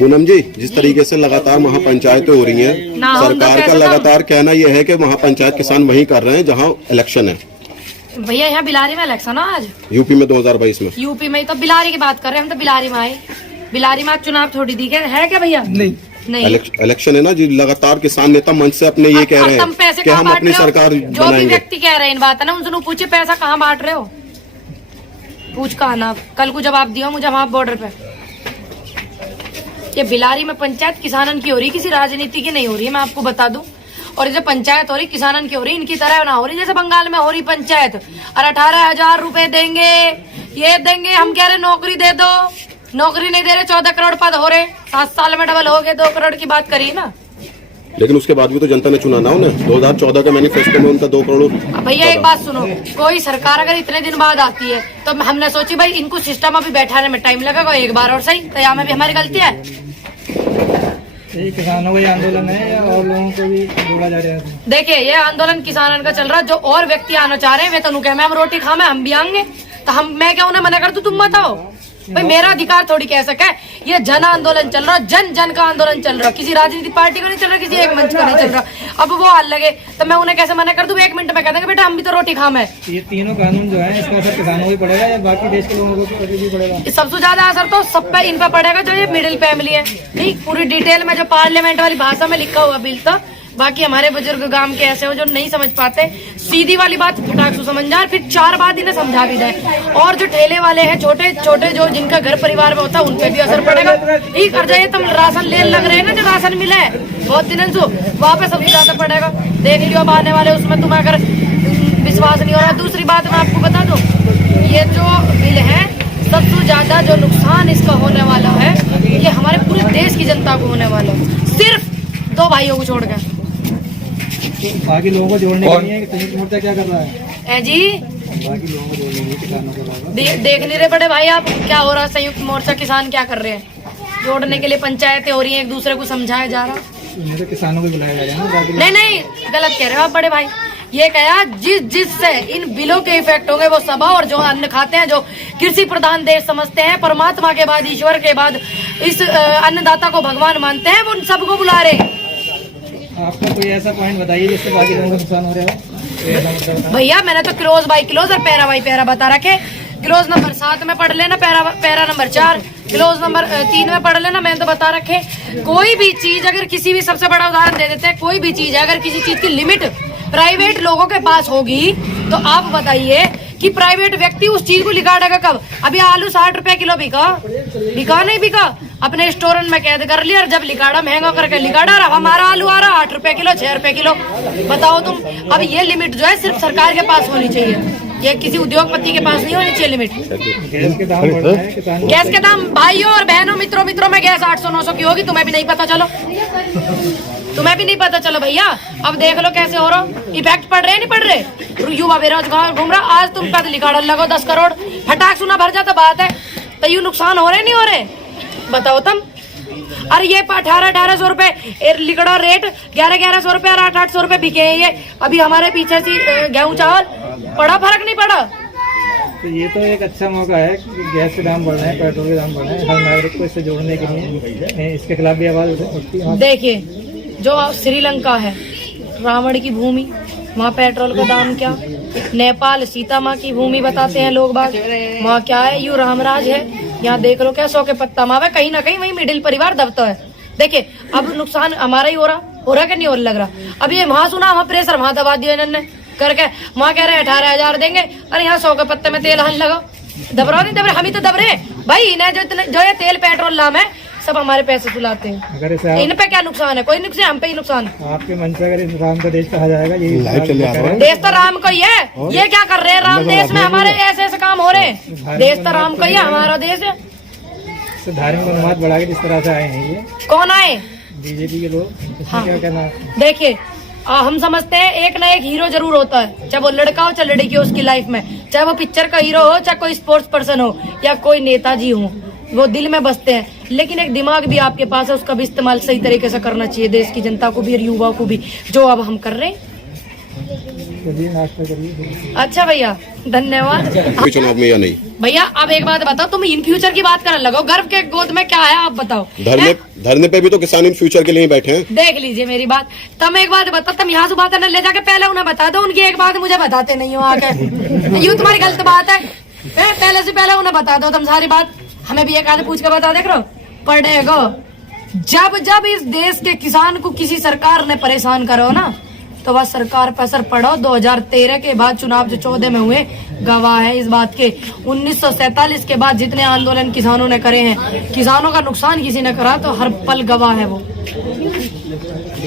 पूनम जी, जिस तरीके से लगातार महापंचायतें हो रही हैं, सरकार का लगातार कहना यह है कि महापंचायत किसान वहीं कर रहे हैं जहां इलेक्शन है। भैया यहाँ बिलारी में इलेक्शन है आज, यूपी में 2022 में। यूपी में तो बिलारी की बात कर रहे हैं हम, तो बिलारी में आए। बिलारी में चुनाव थोड़ी दी है क्या भैया? नहीं इलेक्शन है ना जी। लगातार किसान नेता मंच से अपने ये कह रहे हैं कि हम अपनी सरकार जो भी व्यक्ति कह रहे हैं इन बात है ना, उनसे पूछे पैसा कहाँ बांट रहे हो, पूछ कहा ना, कल को जवाब दियो मुझे वहाँ बॉर्डर पे। ये बिलारी में पंचायत किसानन की हो रही, किसी राजनीति की नहीं हो रही है, मैं आपको बता दूं। और ये जो पंचायत हो रही किसानन की हो रही, इनकी तरह ना हो रही जैसे बंगाल में हो रही पंचायत। और 18,000 रुपए देंगे, ये देंगे, हम कह रहे नौकरी दे दो, नौकरी नहीं दे रहे। 14 करोड़ पद हो रहे, 7 साल में डबल हो गए, 2 करोड़ की बात करी ना। लेकिन उसके बाद भी तो जनता ने चुना ना उन्हें। 2014 के मैनिफेस्टो में उनका 2 करोड़। भैया एक बात सुनो, कोई सरकार अगर इतने दिन बाद आती है तो हमने सोची भाई इनको सिस्टम अभी बैठाने में टाइम लगेगा, एक बार और सही, तो यहाँ में भी हमारी गलती है। ये किसानों का आंदोलन है या और लोगों को भी जोड़ा जा रहा है? देखिए ये आंदोलन किसानों का चल रहा है, जो और व्यक्ति आना चाह रहे हैं वे तो हम रोटी खामे, हम भी आएंगे, तो मैं क्या उन्हें मना कर दूं? तुम बताओ भाई, मेरा अधिकार थोड़ी कह सके। ये जन आंदोलन चल रहा, जन जन का आंदोलन चल रहा, किसी राजनीतिक पार्टी का नहीं चल रहा, किसी एक मंच का नहीं चल रहा। अब वो हाल लगे तो मैं उन्हें कैसे मना कर दूं? 1 मिनट में कह देंगे बेटा हम भी तो रोटी खामे। ये तीनों कानून जो है इसका असर किसानों को पड़ेगा या बाकी देश के लोगों को भी पड़ेगा? सबसे ज्यादा असर तो सब पे इन पे पड़ेगा जो ये मिडिल फैमिली है। ठीक, पूरी डिटेल में जो पार्लियामेंट वाली भाषा में लिखा हुआ बिल था। बाकी हमारे बुजुर्ग गांव के ऐसे हो जो नहीं समझ पाते, सीधी वाली बात फटाक से समझ जाए, फिर 4 बात इन्हें समझा भी दे। और जो ठेले वाले हैं छोटे छोटे, जो जिनका घर परिवार में होता है, उनपे भी असर पड़ेगा। ठीक, कर जाइए तुम राशन ले लग रहे हैं ना, जो राशन मिला है बहुत दिनों से, वहाँ पे सबसे ज्यादा पड़ेगा। देख लियो अब आने वाले उसमें, तुम्हें अगर विश्वास नहीं हो रहा। दूसरी बात मैं आपको बता दूं, ये जो बिल है सबसे ज्यादा जो नुकसान इसका होने वाला है, ये हमारे पूरे देश की जनता को होने वाला है, सिर्फ 2 भाइयों को छोड़कर। बाकी लोगों को जोड़ने के लिए संयुक्त मोर्चा क्या कर रहा है? जी बाकी लोगों को जोड़ने के लिए किसानों को देख नहीं रहे बड़े भाई आप क्या हो रहा है? संयुक्त मोर्चा किसान क्या कर रहे हैं? जोड़ने के लिए पंचायतें हो रही हैं, एक दूसरे को समझाया जा रहा। तो किसानों को बुलाया जा रहा है ना? नहीं, गलत कह रहे हो आप बड़े भाई। ये कहा जिससे इन बिलों के इफेक्ट होंगे वो सब, और जो अन्न खाते हैं, जो कृषि प्रधान देश समझते हैं, परमात्मा के बाद, ईश्वर के बाद इस अन्नदाता को भगवान मानते हैं, वो उन सबको बुला रहे हैं। आपका कोई ऐसा पॉइंट बताइए जिससे बाकी लोगों को नुकसान हो रहा है? भैया मैंने तो क्लोज बाई क्लोज और पैरा बाई पैरा बता रखे। क्लोज नंबर 7 में पढ़ लेना, पैरा नंबर 4, क्लोज नंबर 3 में पढ़ लेना, मैंने तो बता रखे। कोई भी चीज अगर किसी भी, सबसे बड़ा उदाहरण दे देते हैं, कोई भी चीज है अगर किसी चीज की लिमिट प्राइवेट लोगों के पास होगी तो आप बताइए कि प्राइवेट व्यक्ति उस चीज को लिगाड़ेगा कब? अभी आलू 60 रुपए किलो बिका नहीं बिका, अपने स्टोर में कैद कर लिया, और जब लिगाड़ा महंगा करके लिगाड़ा रहा, हमारा आलू आ रहा 8 रुपए किलो, 6 रुपए किलो। बताओ तुम। अब ये लिमिट जो है सिर्फ सरकार के पास होनी चाहिए, ये किसी उद्योगपति के पास नहीं होनी चाहिए लिमिट। गैस के दाम बढ़ रहे हैं, किसान गैस के दाम, भाइयों और बहनों, मित्रों में गैस 800-900 की होगी, तुम्हें भी नहीं पता चलो, तुम्हें भी नहीं पता चलो भैया। अब देख लो कैसे हो रहा, इफेक्ट पड़ रहे नहीं पड़ रहे? युवा बेरोजगार घूम रहा, आज तुम कद लिखाड़ा लगो 10 करोड़, फटाक सुना भर जाता बात है, तो यू नुकसान हो रहे नहीं हो रहे? बताओ तुम। अरे ये 1800 रुपए लिकड़ा रेट, 1100 रुपए और 800 रुपए बिके हैं ये। अभी हमारे पीछे से गेहूं चावल पड़ा, फर्क नहीं पड़ा। तो ये तो एक अच्छा मौका है कि गैस के दाम बढ़ रहे हैं, पेट्रोल के दाम बढ़ रहे हैं, हर नागरिक को इससे जोड़ने के लिए इसके खिलाफ भी आवाज उठती है। देखिए जो श्रीलंका है, रावण की भूमि, वहाँ पेट्रोल का दाम क्या? नेपाल सीता माँ की भूमि बताते हैं लोग बात, वहाँ क्या है? यू रामराज है। यहाँ देख लो क्या 100 के पत्ता मावे, कहीं ना कहीं वही मिडिल परिवार दबता है। देखिए अब नुकसान हमारा ही हो रहा कि नहीं हो लग रहा? अब ये वहाँ सुना, वहाँ प्रेशर वहाँ दबा दिया इन्होंने करके, वहाँ कह रहे हैं 18,000 देंगे, और यहाँ 100 के पत्ते में तेल हन लगा। दब रहा नहीं दब रहे, हम ही तो दब रहे भाई। इन्हें जो ये तेल पेट्रोल नाम है सब हमारे पैसे सुलाते हैं। अगर इन पे क्या नुकसान है? कोई नुकसान, हम पे ही नुकसान। आपके मन से अगर इस राम का देश कहा जाएगा, ये देश तो राम का ही है। ये क्या कर रहे हैं राम देश में? हमारे ऐसे काम हो रहे हैं। देश तो राम का ही है, हमारा देश है। धार्मिक अनुवाद बढ़ा के जिस तरह से आए हैं, ये कौन आए? बीजेपी के लोग। हाँ। क्या कहना? देखिए हम समझते हैं एक ना एक हीरो जरूर होता है, चाहे वो लड़का हो चाहे लड़की हो उसकी लाइफ में, चाहे वो पिक्चर का हीरो हो, चाहे कोई स्पोर्ट्स पर्सन हो, या कोई नेताजी हो, वो दिल में बसते हैं। लेकिन एक दिमाग भी आपके पास है, उसका भी इस्तेमाल सही तरीके से करना चाहिए, देश की जनता को भी और युवाओं को भी, जो अब हम कर रहे हैं। चलिए नाश्ता करिए। अच्छा भैया, धन्यवाद। कोई चुनाव में या नहीं? भैया अब एक बात बताओ, तुम इन फ्यूचर की बात करने लगो, गर्व के गोद में क्या है आप बताओ। धरने पे भी तो किसान इन फ्यूचर के लिए ही बैठे हैं। देख लीजिए मेरी बात, तुम एक बात बताओ, तुम यहाँ से बात करने ले जाके पहले उन्हें बता दो, उनकी एक बात मुझे बताते नहीं हो आके। यूँ तुम्हारी गलत बात है, पहले से पहले उन्हें बता दो तुम सारी बात, हमें भी एक आधे पूछ के बता देख लो पड़ेगा। जब जब इस देश के किसान को किसी सरकार ने परेशान करो ना, तो वह सरकार पर असर पड़ो। 2013 के बाद चुनाव जो 14 में हुए, गवाह है इस बात के। 1947 के बाद जितने आंदोलन किसानों ने करे हैं, किसानों का नुकसान किसी ने करा तो हर पल गवाह है वो।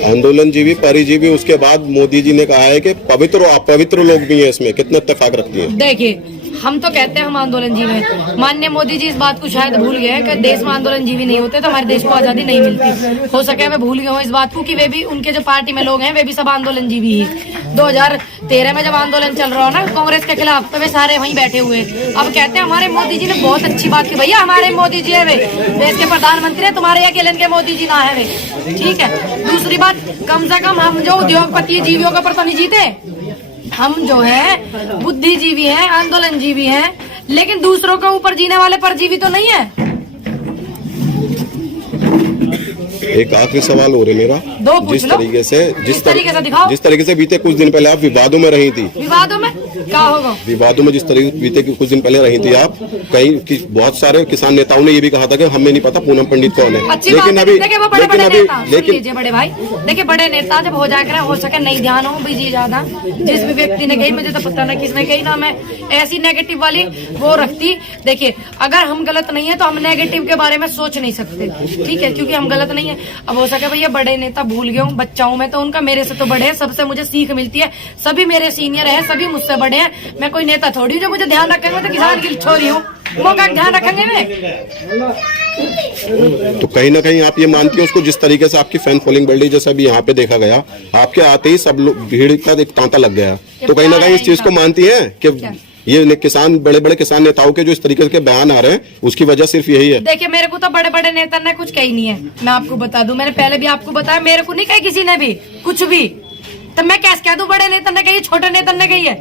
आंदोलन जीवी परिजीवी, उसके बाद मोदी जी ने कहा है कि पवित्र और अपवित्र लोग भी हैं इसमें, कितने इत्तेफाक रखती है। देखिए हम तो कहते हैं हम आंदोलन जीवी हैं, माननीय मोदी जी इस बात को शायद भूल गए कि देश में आंदोलन जीवी नहीं होते तो हमारे देश को आजादी नहीं मिलती। हो सके मैं भूल गया हूँ इस बात को कि वे भी, उनके जो पार्टी में लोग हैं वे भी सब आंदोलन जीवी ही। 2013 में जब आंदोलन चल रहा हो ना कांग्रेस के खिलाफ, तो वे सारे वहीं बैठे हुए। अब कहते हैं हमारे मोदी जी ने बहुत अच्छी बात की। भैया हमारे मोदी जी है वे, देश के प्रधानमंत्री है, तुम्हारे अकेले के मोदी जी ना है वे, ठीक है। दूसरी बात, कम से कम हम जो उद्योगपति जीवियों के ऊपर तो नहीं जीते, हम जो है बुद्धिजीवी हैं, आंदोलन जीवी हैं, लेकिन दूसरों के ऊपर जीने वाले परजीवी तो नहीं है। एक आखिरी सवाल हो रहा है मेरा, दो पूछ जिस लो। तरीके से दिखाओ। जिस तरीके से बीते कुछ दिन पहले आप विवादों में रही थी, विवादों में क्या होगा? विवादों में जिस तरीके से बीते कुछ दिन पहले रही थी आप, कहीं बहुत सारे किसान नेताओं ने ये भी कहा था कि हमें नहीं पता पूनम पंडित कौन है। अच्छी बात है, देखिए वो बड़े बड़े नेता, सुन लीजिए बड़े भाई, देखिए बड़े नेता जब हो जाकर हो सके नहीं ध्यान हो बिजी ज्यादा, जिस भी व्यक्ति ने कही, मुझे तो पता नहीं किसने कही ना, मैं ऐसी नेगेटिव वाली वो रखती। देखिए अगर हम गलत नहीं है तो हम नेगेटिव के बारे में सोच नहीं सकते, ठीक है, क्योंकि हम गलत नहीं है। अब हो सके भैया बड़े नेता भूल गया हूँ, बच्चा हूँ मैं तो उनका, मेरे से तो बड़े हैं, सबसे मुझे सीख मिलती है, सभी मेरे सीनियर है, सभी मुझसे बड़े हैं। मैं कोई नेता थोड़ी जो मुझे ध्यान रखेंगे, तो किसान की छोरी हूँ, मौका ध्यान रखेंगे मैं। तो कहीं ना कहीं आप ये मानती हैं उसको, जिस तरीके से आपकी फैन फॉलोइंग बढ़ रही, जैसे अभी यहाँ पे देखा गया, आपके आते ही सब लोग भीड़ का एक तांता लग गया, तो कहीं ना कहीं इस चीज को मानती हैं कि ये किसान, बड़े बड़े किसान नेताओं के जो इस तरीके के बयान आ रहे हैं, उसकी वजह सिर्फ यही है? देखिए मेरे को तो बड़े बड़े नेता ने कुछ कही नहीं है, मैं आपको बता दूं, मैंने पहले भी आपको बताया, मेरे को नहीं कही किसी ने भी कुछ भी, तो मैं कैसे कह दूं बड़े नेता ने कही, छोटे नेता ने कही है,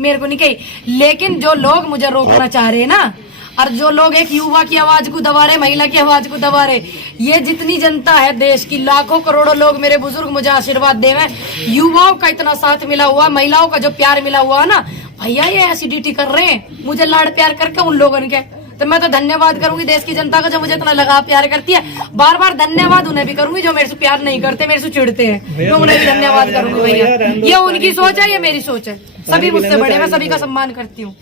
मेरे को नहीं कही। लेकिन जो लोग मुझे रोकना चाह रहे हैं ना, और जो लोग एक युवा की आवाज को दबा रहे, महिला की आवाज को दबा रहे, ये जितनी जनता है देश की, लाखों करोड़ों लोग, मेरे बुजुर्ग मुझे आशीर्वाद देवे, युवाओं का इतना साथ मिला हुआ, महिलाओं का जो प्यार मिला हुआ ना भैया, ये एसिडिटी कर रहे हैं मुझे लाड़ प्यार करके उन लोगों के, तो मैं तो धन्यवाद करूंगी देश की जनता का जो मुझे इतना लगा प्यार करती है। बार बार धन्यवाद उन्हें भी करूंगी जो मेरे से प्यार नहीं करते, मेरे से चिढ़ते हैं, तो उन्हें भी धन्यवाद करूंगी भैया। ये उनकी सोच है, ये मेरी सोच है, सभी मुझसे बड़े, मैं सभी का सम्मान करती हूँ।